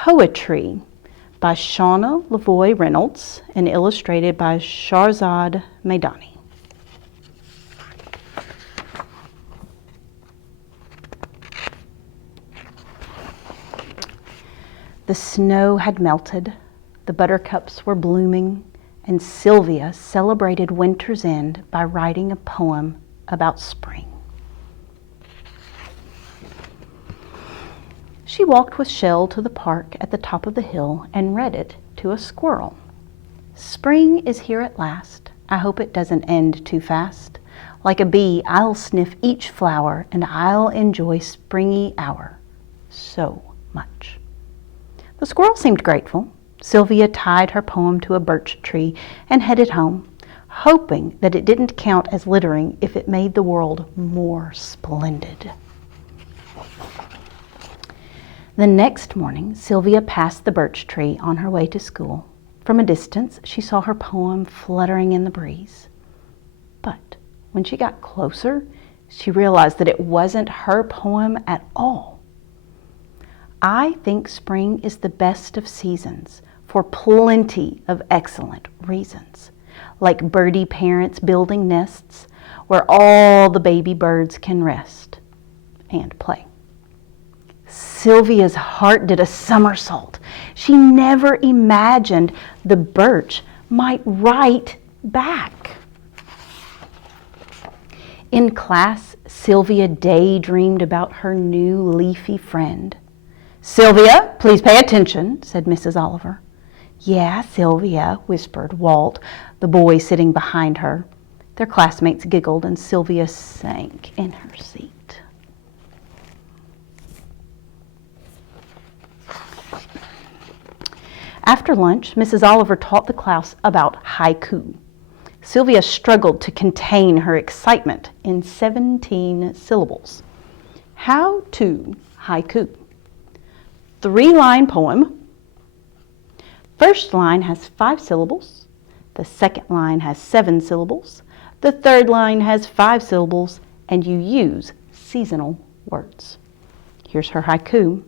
Poetree by Shauna LaVoy Reynolds and illustrated by Shahrzad Maydani. The snow had melted, the buttercups were blooming, and Sylvia celebrated winter's end by writing a poem about spring. She walked with Shell to the park at the top of the hill and read it to a squirrel. Spring is here at last. I hope it doesn't end too fast. Like a bee, I'll sniff each flower and I'll enjoy springy hour so much. The squirrel seemed grateful. Sylvia tied her poem to a birch tree and headed home, hoping that it didn't count as littering if it made the world more splendid. The next morning, Sylvia passed the birch tree on her way to school. From a distance, she saw her poem fluttering in the breeze. But when she got closer, she realized that it wasn't her poem at all. I think spring is the best of seasons for plenty of excellent reasons, like birdie parents building nests where all the baby birds can rest and play. Sylvia's heart did a somersault. She never imagined the birch might write back. In class, Sylvia daydreamed about her new leafy friend. "Sylvia, please pay attention," said Mrs. Oliver. "Yeah, Sylvia," whispered Walt, the boy sitting behind her. Their classmates giggled and Sylvia sank in her seat. After lunch, Mrs. Oliver taught the class about haiku. Sylvia struggled to contain her excitement in 17 syllables. How to haiku. 3-line poem. First line has 5 syllables. The second line has 7 syllables. The third line has 5 syllables, and you use seasonal words. Here's her haiku.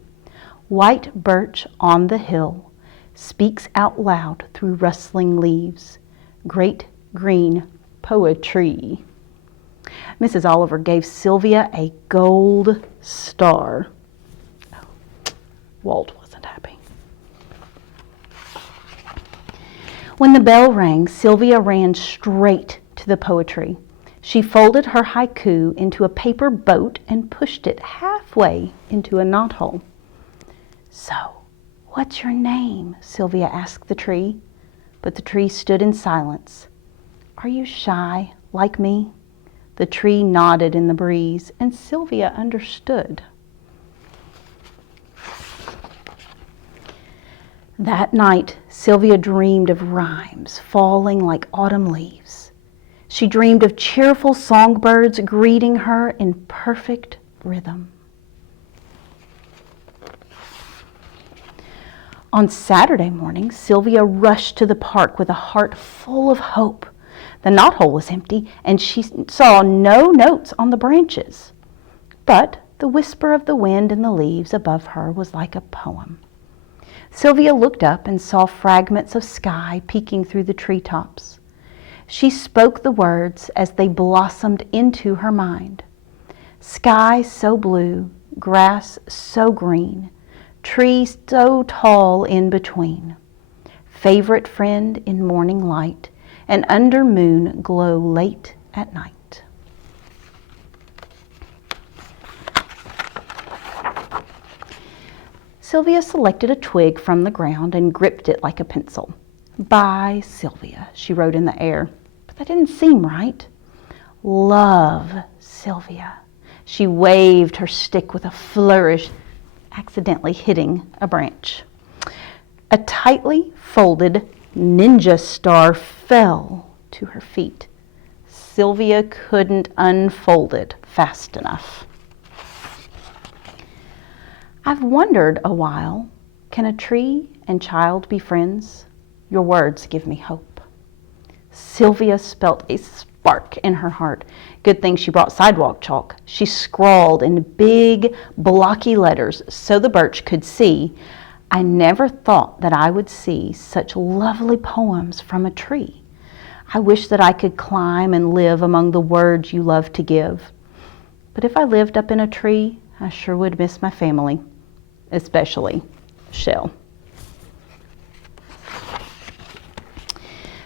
White birch on the hill speaks out loud through rustling leaves. Great green poetry. Mrs. Oliver gave Sylvia a gold star. Walt wasn't happy. When the bell rang, Sylvia ran straight to the poetry. She folded her haiku into a paper boat and pushed it halfway into a knothole. "So, what's your name?" Sylvia asked the tree, but the tree stood in silence. "Are you shy, like me?" The tree nodded in the breeze, and Sylvia understood. That night, Sylvia dreamed of rhymes falling like autumn leaves. She dreamed of cheerful songbirds greeting her in perfect rhythm. On Saturday morning, Sylvia rushed to the park with a heart full of hope. The knothole was empty, and she saw no notes on the branches. But the whisper of the wind in the leaves above her was like a poem. Sylvia looked up and saw fragments of sky peeking through the treetops. She spoke the words as they blossomed into her mind. Sky so blue, grass so green, tree so tall in between. Favorite friend in morning light, and under moon glow late at night. Sylvia selected a twig from the ground and gripped it like a pencil. "By Sylvia," she wrote in the air, but that didn't seem right. "Love, Sylvia." She waved her stick with a flourish, accidentally hitting a branch. A tightly folded ninja star fell to her feet. Sylvia couldn't unfold it fast enough. "I've wondered a while, can a tree and child be friends? Your words give me hope." Sylvia felt a spark in her heart. Good thing she brought sidewalk chalk. She scrawled in big, blocky letters so the birch could see, I never thought that I would see such lovely poems from a tree. I wish that I could climb and live among the words you love to give. But if I lived up in a tree, I sure would miss my family, especially Shell.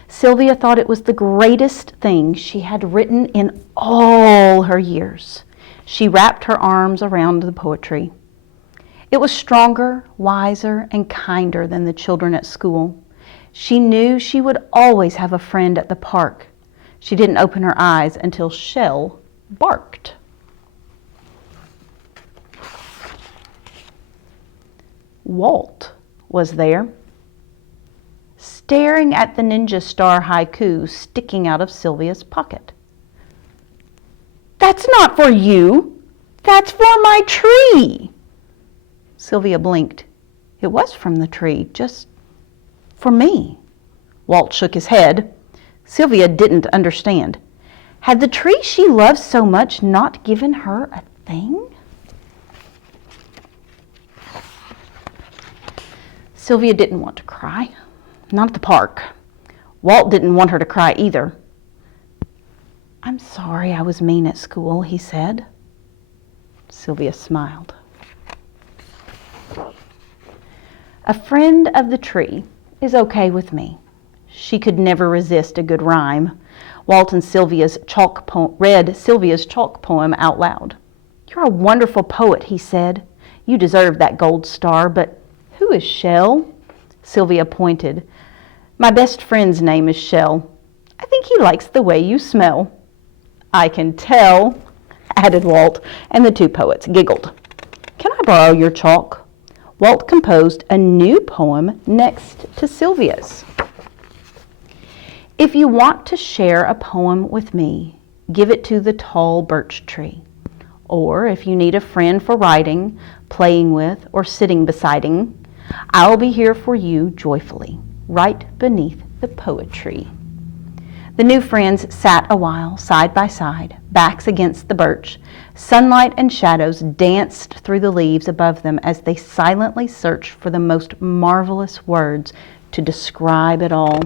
Sylvia thought it was the greatest thing she had written in all her years. She wrapped her arms around the poetry. It was stronger, wiser, and kinder than the children at school. She knew she would always have a friend at the park. She didn't open her eyes until Shell barked. Walt was there, staring at the ninja star haiku sticking out of Sylvia's pocket. "That's not for you. That's for my tree." Sylvia blinked. It was from the tree, just for me. Walt shook his head. Sylvia didn't understand. Had the tree she loved so much not given her a thing? Sylvia didn't want to cry. Not at the park. Walt didn't want her to cry either. "I'm sorry I was mean at school," he said. Sylvia smiled. A friend of the tree is okay with me. She could never resist a good rhyme. Walt and read Sylvia's chalk poem out loud. "You're a wonderful poet," he said. "You deserve that gold star, but who is Shell?" Sylvia pointed. "My best friend's name is Shell. I think he likes the way you smell." "I can tell," added Walt, and the two poets giggled. "Can I borrow your chalk?" Walt composed a new poem next to Sylvia's. "If you want to share a poem with me, give it to the tall birch tree. Or if you need a friend for writing, playing with, or sitting besiding, I'll be here for you joyfully, right beneath the poetry." The new friends sat a while, side by side, backs against the birch. Sunlight and shadows danced through the leaves above them as they silently searched for the most marvelous words to describe it all.